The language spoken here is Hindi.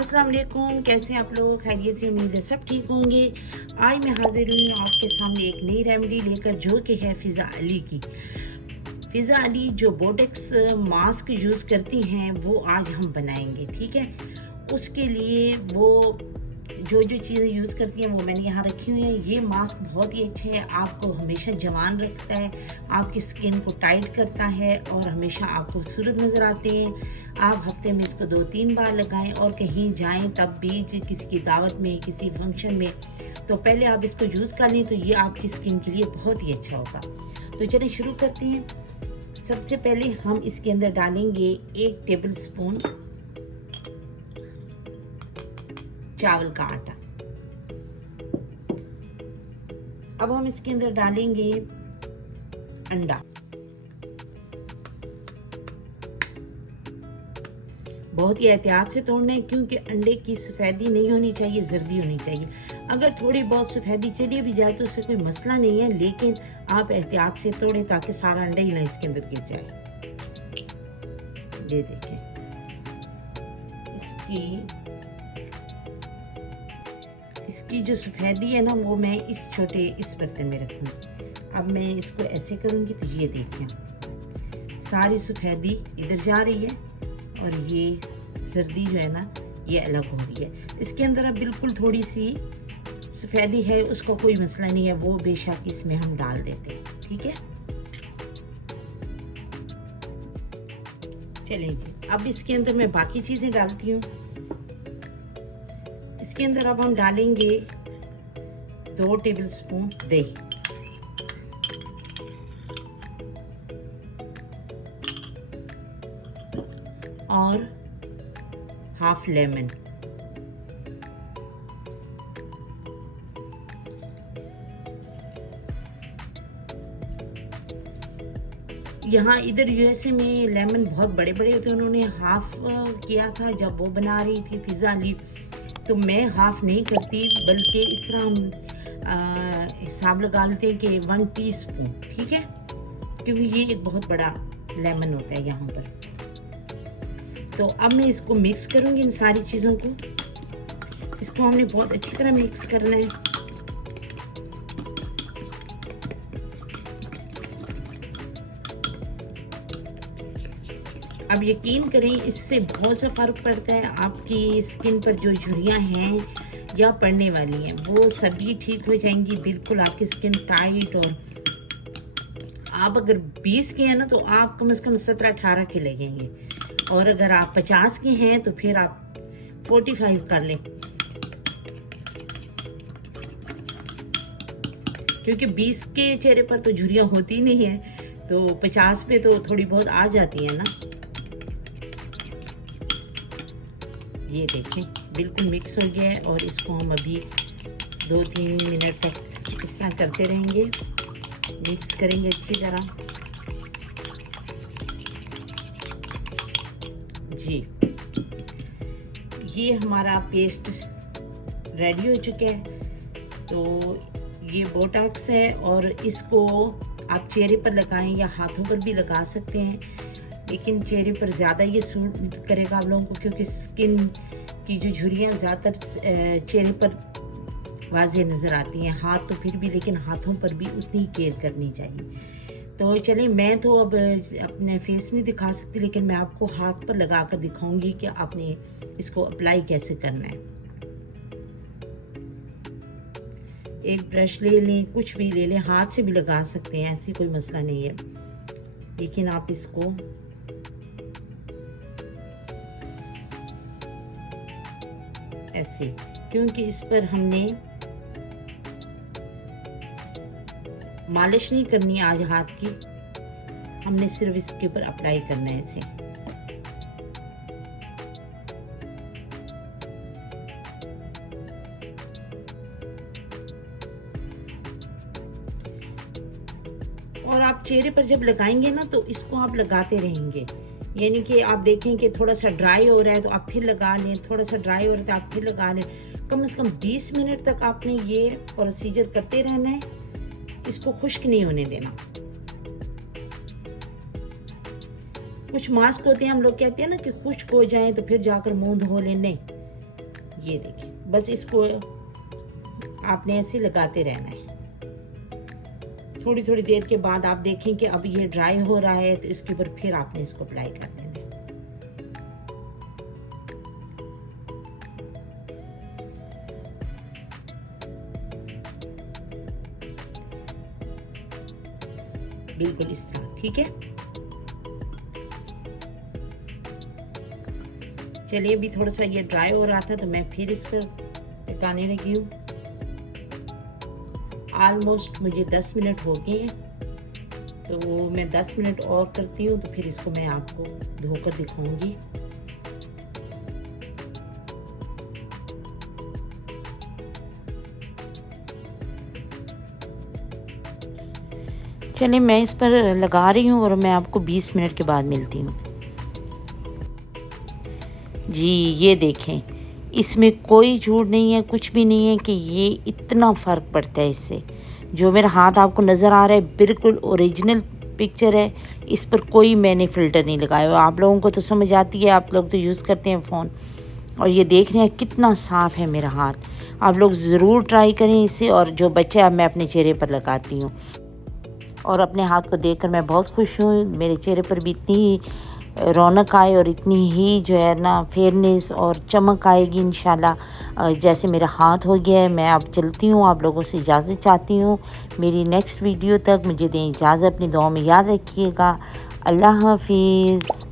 अस्सलाम वालेकुम, कैसे हैं आप लोग? खैरियत से? उम्मीद है सब ठीक होंगे। आज मैं हाजिर हुई हूँ आपके सामने एक नई रेमेडी लेकर, जो कि है फ़िज़ा अली की। फ़िज़ा अली जो बोटेक्स मास्क यूज़ करती हैं वो आज हम बनाएंगे, ठीक है। उसके लिए वो जो जो चीज़ें यूज़ करती हैं वो मैंने यहाँ रखी हुई हैं। ये मास्क बहुत ही अच्छे है, आपको हमेशा जवान रखता है, आपकी स्किन को टाइट करता है और हमेशा आप खूबसूरत नज़र आते हैं। आप हफ्ते में इसको 2-3 बार लगाएं और कहीं जाएं तब भी, किसी की दावत में, किसी फंक्शन में, तो पहले आप इसको यूज़ कर लें तो ये आपकी स्किन के लिए बहुत ही अच्छा होगा। तो चलिए शुरू करते हैं। सबसे पहले हम इसके अंदर डालेंगे 1 टेबल स्पून चावल का आटा। अब हम इसके अंदर डालेंगे अंडा। बहुत ही एहतियात से तोड़ना है, क्योंकि अंडे की सफ़ेदी नहीं होनी चाहिए, जर्दी होनी चाहिए। अगर थोड़ी बहुत सफ़ेदी चली भी जाए तो उससे कोई मसला नहीं है, लेकिन आप एहतियात से तोड़ें ताकि सारा अंडा ही ना इसके अंदर गिर जाए। ये देखें, इसकी जो सफ़ेदी है ना, वो मैं इस बर्तन में रखूँगी। अब मैं इसको ऐसे करूँगी तो ये देखें, सारी सफ़ेदी इधर जा रही है और ये सर्दी जो है ना ये अलग हो रही है। इसके अंदर अब बिल्कुल थोड़ी सी सफ़ेदी है, उसका कोई मसला नहीं है, वो बेशक इसमें हम डाल देते हैं, ठीक है। चलिए जी, अब इसके अंदर मैं बाकी चीज़ें डालती हूँ। इसके अंदर अब हम डालेंगे 2 टेबल स्पून दही, और हाफ लेमन। यहाँ इधर यूएसए में लेमन बहुत बड़े बड़े होते हैं, उन्होंने हाफ किया था जब वो बना रही थी फ़िज़ा अली। तो मैं हाफ नहीं करती, बल्कि इस तरह हम हिसाब लगा लेते हैं कि 1 टीस्पून, ठीक है, क्योंकि ये एक बहुत बड़ा लेमन होता है यहाँ पर। तो अब मैं इसको मिक्स करूँगी, इन सारी चीज़ों को। इसको हमने बहुत अच्छी तरह मिक्स करना है। अब यकीन करें, इससे बहुत सा फ़र्क पड़ता है। आपकी स्किन पर जो झुर्रियाँ हैं या पड़ने वाली हैं वो सभी ठीक हो जाएंगी, बिल्कुल आपकी स्किन टाइट। और आप अगर 20 के हैं ना तो आप कम से कम 17-18 के लगेंगे, और अगर आप 50 के हैं तो फिर आप 45 कर लें, क्योंकि 20 के चेहरे पर तो झुर्रियाँ होती नहीं है, तो 50 पे तो थोड़ी बहुत आ जाती है ना। ये देखें, बिल्कुल मिक्स हो गया है, और इसको हम अभी 2-3 मिनट तक इस तरह करते रहेंगे, मिक्स करेंगे अच्छी तरह जी। ये हमारा पेस्ट रेडी हो चुका है। तो ये बोटॉक्स है, और इसको आप चेहरे पर लगाएं या हाथों पर भी लगा सकते हैं, लेकिन चेहरे पर ज़्यादा ये सूट करेगा आप लोगों को, क्योंकि स्किन की जो झुर्रियाँ ज़्यादातर चेहरे पर वाज़ेह नज़र आती हैं। हाथ तो फिर भी, लेकिन हाथों पर भी उतनी केयर करनी चाहिए। तो चलिए, मैं तो अब अपने फेस नहीं दिखा सकती, लेकिन मैं आपको हाथ पर लगा कर दिखाऊंगी कि आपने इसको अप्लाई कैसे करना है। एक ब्रश ले लें, कुछ भी ले लें, हाथ से भी लगा सकते हैं, ऐसी कोई मसला नहीं है, लेकिन आप इसको ऐसे, क्योंकि इस पर हमने मालिश नहीं करनी है आज हाथ की, हमने सिर्फ इसके ऊपर अप्लाई करना है इसे। और आप चेहरे पर जब लगाएंगे ना तो इसको आप लगाते रहेंगे, यानी कि आप देखें कि थोड़ा सा ड्राई हो रहा है तो आप फिर लगा लें, थोड़ा सा ड्राई हो रहा है तो आप फिर लगा लें। कम से कम 20 मिनट तक आपने ये प्रोसीजर करते रहना है, इसको खुश्क नहीं होने देना। कुछ मास्क होते हैं, हम लोग कहते हैं ना कि खुश्क हो जाए तो फिर जाकर मुंह धो लें, नहीं, ये देखिए, बस इसको आपने ऐसे लगाते रहना है। थोड़ी थोड़ी देर के बाद आप देखें कि अब ये ड्राई हो रहा है, तो इसके ऊपर फिर आपने इसको अप्लाई कर देना है। बिल्कुल इस तरह, ठीक है। चलिए, अभी थोड़ा सा ये ड्राई हो रहा था तो मैं फिर इस पर लगाने लगी हूँ। ऑलमोस्ट मुझे 10 मिनट हो गए हैं, तो मैं 10 मिनट और करती हूँ, तो फिर इसको मैं आपको धोकर दिखाऊंगी। चलिए, मैं इस पर लगा रही हूँ और मैं आपको 20 मिनट के बाद मिलती हूँ। जी, ये देखें, इसमें कोई झूठ नहीं है, कुछ भी नहीं है कि ये इतना फ़र्क पड़ता है इससे। जो मेरा हाथ आपको नज़र आ रहा है बिल्कुल ओरिजिनल पिक्चर है, इस पर कोई मैंने फ़िल्टर नहीं लगाया हुआ। आप लोगों को तो समझ आती है, आप लोग तो यूज़ करते हैं फ़ोन, और ये देख रहे हैं कितना साफ़ है मेरा हाथ। आप लोग ज़रूर ट्राई करें इसे, और जो बच्चे अब मैं अपने चेहरे पर लगाती हूँ, और अपने हाथ को देखकर मैं बहुत खुश हूँ। मेरे चेहरे पर भी इतनी ही रौनक आए और इतनी ही जो है ना फेयरनेस और चमक आएगी इंशाल्लाह, जैसे मेरा हाथ हो गया है। मैं अब चलती हूँ, आप लोगों से इजाज़त चाहती हूँ। मेरी नेक्स्ट वीडियो तक मुझे दें इजाज़त, अपनी दुआ में याद रखिएगा। अल्लाह हाफिज़।